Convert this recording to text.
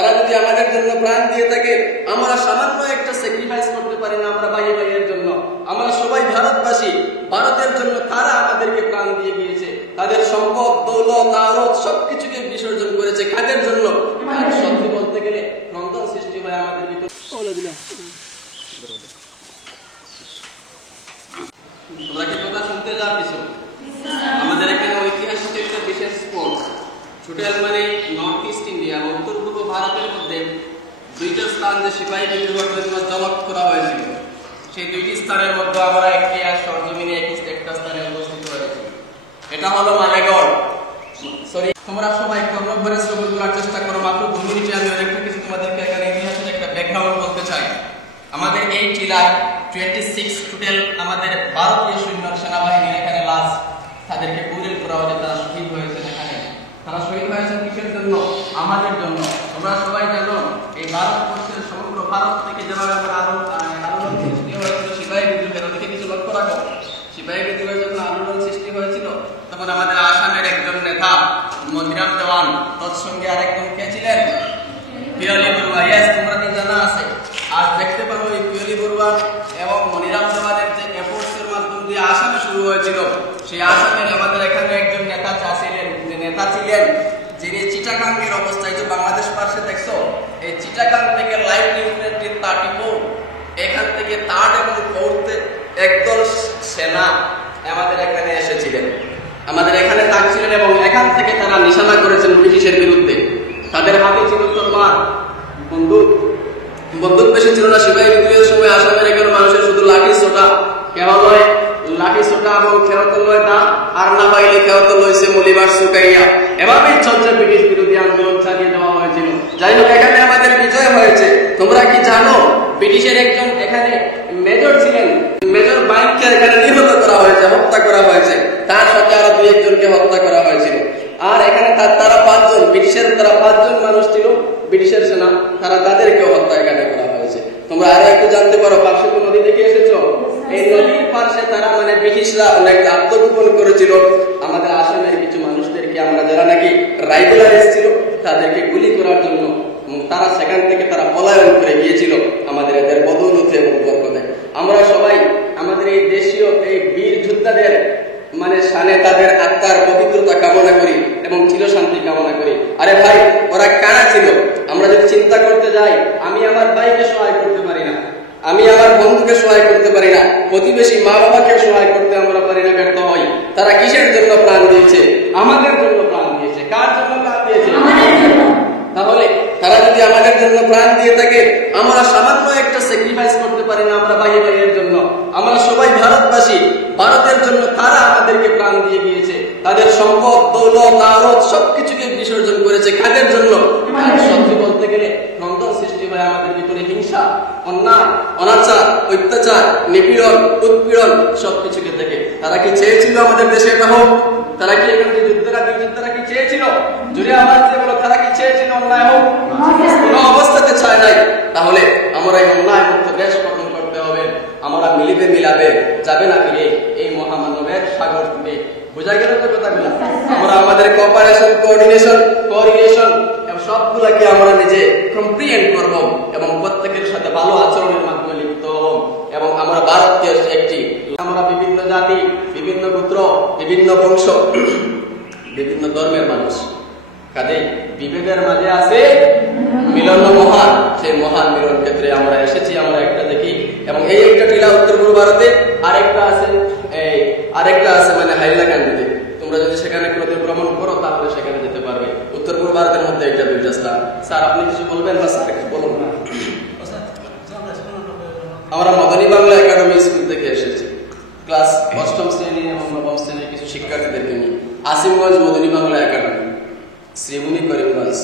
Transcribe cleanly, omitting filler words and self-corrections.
তারা যদি আমাদের জন্য প্রাণ দিয়ে থাকে, আমরা সামান্য একটা স্যাক্রিফাইস করতে পারি না আমরা ভাই ভাইয়ের জন্য। আমরা সবাই ভারতবাসী, ভারতের জন্য তারা আমাদেরকে প্রাণ দিয়ে গিয়েছে, তাদের সম্পদ দৌলত আরত সবকিছুকে বিসর্জন করেছে। কাদের জন্য? সত্যি বলতে গেলে ক্রন্দন সৃষ্টি হয় আমাদের ভিতরে। তোমরা কি কথা শুনতে যাও কিছু? আমাদের এখানে ঐতিহাসিক একটা বিশেষ স্পট ছোটাল মানে নর্থ ইস্ট ইন্ডিয়া, উত্তর পূর্ব ভারতের মধ্যে দুইটা স্থান যে সিপাহী বিদ্রোহের জন্য জলক করা হয়েছিল, সেই দুইটি স্থানের মধ্যে আমরা একটি আর সরজমিনে একটা স্থানে উপস্থিত হয়েছি। এটা হলো মালেগড়। সরি, তোমরা সবাই কর্মভরে শ্রবণ করার চেষ্টা করো। মাত্র 2 মিনিটে আমি অনেকটা কিছু তোমাদেরকে এখানে ইতিহাসের একটা ব্যাকগ্রাউন্ড বলতে চাই। আমাদের এই টিলায় 26 টোটাল আমাদের ভারতীয় সৈন্য সেনাবাহিনীর এখানে লাশ তাদেরকে বুলেট করা হয়েছে, তারা শহীদ হয়েছেন এখানে। তারা শহীদ হয়েছেন কিসের জন্য? আমাদের জন্য। তোমরা সবাই জানো এই ভারতবর্ষের সমগ্র ভারত থেকে যেভাবে আন্দোলন সৃষ্টি হয়েছিল সিপাহী বিদ্রোহের, ওদিকে কিছু লক্ষ্য রাখো। সিপাহী বিদ্রোহের জন্য আন্দোলন সৃষ্টি হয়েছিল, তখন আমাদের আসামের একজন নেতা মনিরাম দেওয়ান, তৎসঙ্গে আরেকজন কে ছিলেন? পিয়লি বড়ুয়া। ইয়েস, তোমরা কি জানা আছে? আজ দেখতে পারো এই পিয়লি বড়ুয়া এবং মনিরাম দেওয়ানের যে এফোর্টসের মাধ্যম দিয়ে আসামে শুরু হয়েছিল, সেই আসামের আমাদের এখানে একজন নেতা ছিলেন যিনি চিটাগাঙ্গের অবস্থায়, যে বাংলাদেশ পাশে দেখছো, এই চিটাগাং থেকে লাইট ইনফ্যান্ট্রি 34 এখান থেকে 3rd এবং 4th একদল সেনা আমাদের এখানে এসেছিলেন, আমাদের এখানে থাকছিলেন এবং এখান থেকে তারা নিশানা করেছেন ব্রিটিশের বিরুদ্ধে। তাদের হাতে ছিল তরবার, বন্দুক বেশি ছিল না। সিপাহী বিদ্রোহের সময় আসামের এখানে মানুষের শুধু লাঠি সোটা, কেবল নয় লাঠি সোটা এবং খেরত লয় না, আর না পাইলে খেরত লইছে মলিবার শুকাইয়া। এভাবেই চলছে ব্রিটিশ বিরোধী আন্দোলন চালিয়ে দেওয়া হয়েছিল। যাই হোক, এখানে আমাদের বিজয় হয়েছে। তোমরা কি জানো ব্রিটিশের একজন এখানে মেজর ছিলেন, মেজর বাইককে এখানে নিহত করা হয়েছে, হত্যা করা হয়েছে। তার সাথে আরো 2-1 জনকে হত্যা করা হয়েছিল। আর এখানে তারা 5 জন, ব্রিটিশের তারা 5 জন মানুষ ছিল, ব্রিটিশের সেনা, তাদেরকেও হত্যা এখানে করা হয়েছে। তোমরা আরো একটু জানতে পারো, পার্শ্ব নদী দেখে এসেছো, এই নদীর পাশে তারা মানে ব্রিটিশরা অনেক আত্মগোপন করেছিল আমাদের আসামের কিছু মানুষদেরকে, আমরা যারা নাকি রাইবেলারিস্ট ছিল তাদেরকে গুলি করার জন্য। তারা সেখান থেকে তারা পলায়ন করে গিয়েছিল আমাদের এদের বদৌলতে এবং বরকতে। আমরা সবাই আমাদের এই দেশীয় এই বীর যোদ্ধাদের মানে শানে তাদের আত্মার পবিত্রতা কামনা করি এবং চিরশান্তি কামনা করি। আরে ভাই, ওরা কারা ছিল? আমরা যদি চিন্তা করতে যাই, আমি আমার ভাইকে সহায় করতে পারি না, আমি আমার বন্ধুকে সহায় করতে পারি না, প্রতিবেশী মা বাবাকে সহায় করতে আমরা পারি না, ব্যর্থ হই। তারা কিসের জন্য প্রাণ দিয়েছে? আমাদের জন্য প্রাণ দিয়েছে। কার জন্য প্রাণ দিয়েছে? তাহলে তারা যদি আমাদের জন্য প্রাণ দিয়ে থাকে, আমরা সামান্য একটা স্যাক্রিফাইস করতে পারি না আমরা ভাই ভাইয়ের জন্য। আমরা সবাই ভারতবাসী, ভারতের জন্য তারা আমাদেরকে প্রাণ দিয়ে গিয়েছে, তাদের সম্পদ দৌলত আরত সবকিছুকে বিসর্জন করেছে। কাদের জন্য? সত্যি বলতে গেলে ক্রন্দন সৃষ্টি হয় আমাদের ভিতরে। হিংসা, অন্যায়, অনাচার, অত্যাচার, নিপীড়ন, উৎপীড়ন সবকিছুকে দেখে। তারা কি চেয়েছিল আমাদের দেশে এটা হোক? তারা কি এখানে যুদ্ধরা কি চেয়েছিল? জুড়ে আওয়াজ দিয়ে বলো, তারা কি চেয়েছিল অন্যায় হোক? কোনো অবস্থাতে চায় নাই। তাহলে আমরা এই অন্যায় মুক্ত দেশ গঠন করতে হবে। আমরা মিলাবে যাবে না ফিরে এই মহামানবের সাগর থেকে। বোঝা গেল তো কথাগুলো? আমরা আমাদের কোঅপারেশন, কোঅর্ডিনেশন সবগুলাকে আমরা নিজে কম্প্রিহেন্ড করব এবং প্রত্যেকের সাথে ভালো আচরণের মাধ্যমে লিপ্ত হব। এবং আমরা ভারতীয় একটি, আমরা বিভিন্ন জাতি, বিভিন্ন গোত্র, বিভিন্ন বংশ, বিভিন্ন ধর্মের মানুষ, কাজেই বিভেদের মাঝে আছে মিলন মহান। সেই মহান মিলন ক্ষেত্রে আমরা এসেছি। আমরা একটা দেখি, এবং এই একটা টিলা উত্তর পূর্ব ভারতে, আরেকটা আছে মানে হাইলাকান্দিতে। তোমরা যদি সেখানে কোনোদিন ভ্রমণ করো তাহলে সেখানে যেতে পারবে। উত্তর পূর্ব ভারতের মধ্যে একটা 2টা স্থান। স্যার আপনি কিছু বলবেন? না স্যার কিছু বলুন না। আমরা মদনী বাংলা একাডেমি স্কুল থেকে এসেছি, ক্লাস 8ম শ্রেণী এবং 9ম শ্রেণীর কিছু শিক্ষার্থীদেরকে নিয়ে। আসিমগঞ্জ মদনী বাংলা একাডেমি, শ্রীমুনি করিমগঞ্জ।